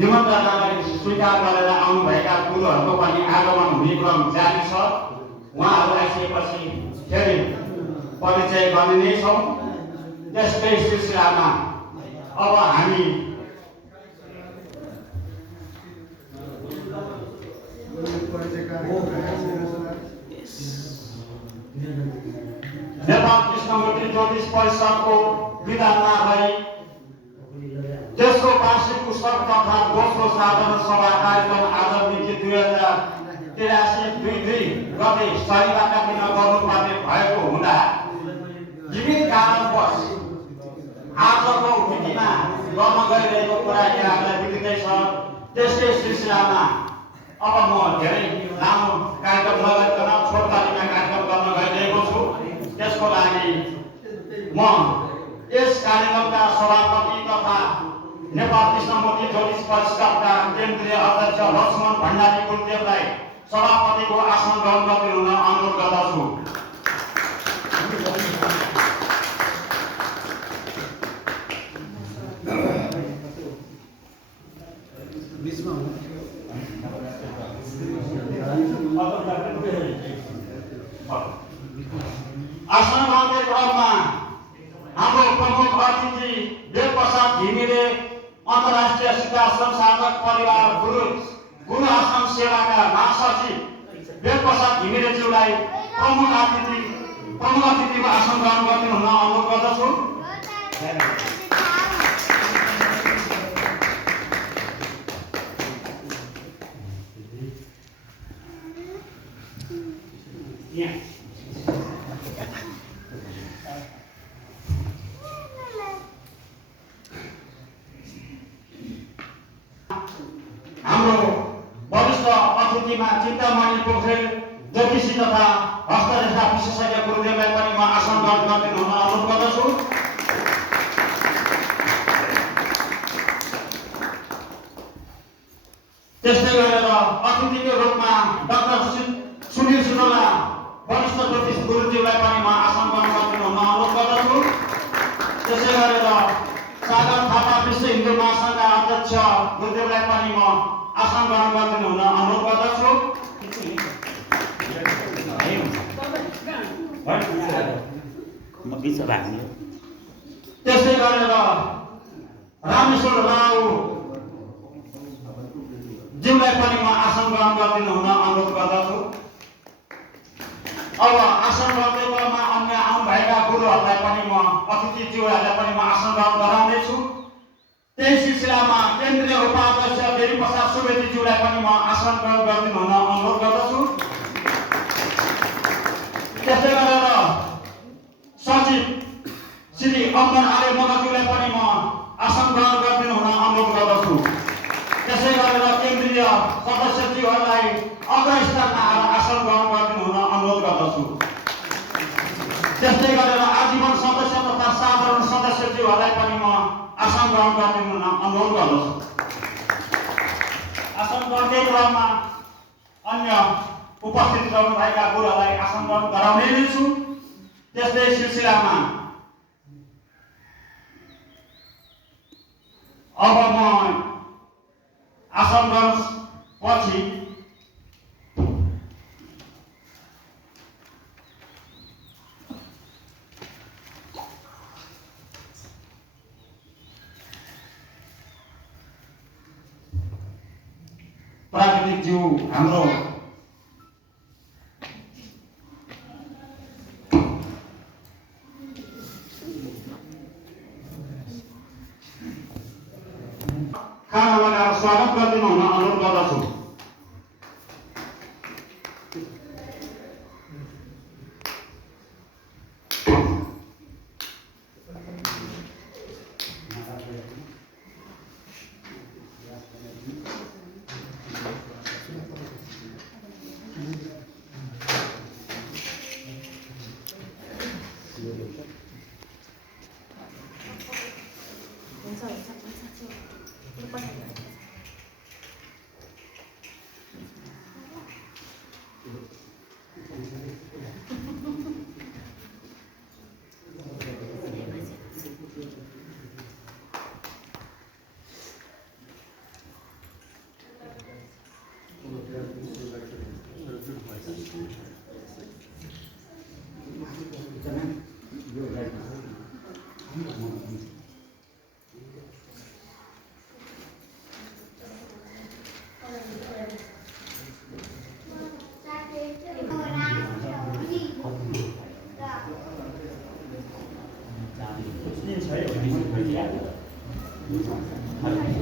निमन्त्रणालाई स्वीकार गरेर आउनुभएका गुरुहरूको पनि आगमन हुने क्रम जारी छ। उहाँहरू आइसकेपछि फेरि परिचय गर्ने नै छौँ। त्यस्तै सिलसिलामा अब हामी नेपाल कृष्णमूर्ति ज्योतिष परिषदको विधानमा रही तेस्रो वार्षिक उत्सव तथा दोस्रो साधारण सभा कार्यक्रम आज मिति 2083 गते शनिबारका दिन गर्नुपर्ने भएको हुँदा विविध कारणवश आजको मितिमा गर्न गइरहेको कुरा यहाँलाई विदितै छ। त्यसकै सिलसिलामा अब म धेरै लामो कार्यक्रम नगरिकन छोटकालीमा कार्यक्रम गर्न गइरहेको छु। त्यसको लागि म यस कार्यक्रमका सभापति तथा नेपाल कृष्णमूर्ति ज्योतिष परिषदका केन्द्रीय अध्यक्ष लक्ष्मण भण्डारी गुरुदेवलाई सभापतिको आसन ग्रहण गर्दै हुन अनुरोध गर्दछु। आसन ग्रहणको क्रममा हाम्रो प्रमुख अतिथि देवप्रसाद घिमिरे अन्तर्राष्ट्रिय सिद्धाश्रम साधक परिवार गुरु आश्रम सेवाका महासचिव देवप्रसाद घिमिरेज्यूलाई प्रमुख अतिथिको आसन ग्रहण गर्ने हुन अनुरोध गर्दछु। हाम्रो वरिष्ठ अतिथिमा चिन्तामणि पोखरेल ज्योतिषी तथा हस्तरेखा विशेषज्ञ गुरुदेवलाई पनि म आसन ग्रहण गर्ने हुन अनुरोध गर्दछु। त्यस्तै गरेर अतिथिको रूपमा डाक्टर सुनिल सुनौला वरिष्ठ ज्योतिष गुरुज्यूलाई पनि म आसन ग्रहण गर्ने हुन अनुरोध गर्दछु। त्यसै गरेर सागर थापा विश्व हिन्दू महासङ्घका अध्यक्ष गुरुदेवलाई पनि म आसन ग्रहण गर्ने हुन अनुरोध गर्दछु। त्यस्तै गरेर रामेश्वर राव ज्यूलाई पनि म आसन ग्रहण गर्ने हुन अनुरोध गर्दछु। अब आसन ग्रहणको क्रममा अन्य आउनुभएका गुरुहरूलाई पनि म अतिथिज्यूहरूलाई पनि म आसन ग्रहण गराउँदैछु। त्यही सिलसिलामा केन्द्रीय उपाध्यक्ष देवीप्रसाद सुवेदीज्यूलाई पनि म आसन ग्रहण गर्ने हुन अनुरोध गर्दछु। त्यस्तै गरेर सचिव श्री अम्बर आर्य मगज्यूलाई पनि म आसन ग्रहण गर्ने हुन अनुरोध गर्दछु। त्यसै गरेर केन्द्रीय सदस्यज्यूहरूलाई अग्रस्थानमा आसन ग्रहण गर्ने हुन अनुरोध गर्दछु। त्यस्तै गरेर आजीवन सदस्य तथा साधारण सदस्यज्यूहरूलाई पनि म आसन ग्रहण गर्ने हुन अनुरोध गर्दछु। आसन ग्रहणकै क्रममा अन्य उपस्थित रहनुभएका गुरुहरूलाई आसन ग्रहण गराउने नै छु। त्यस्तै सिलसिलामा अब म आसन ग्रहण पछि प्राकृतिक ज्यू हाम्रो खाना लगाएर स्वागत गरिदिनु हुन अनुरोध गर्दछु। Duit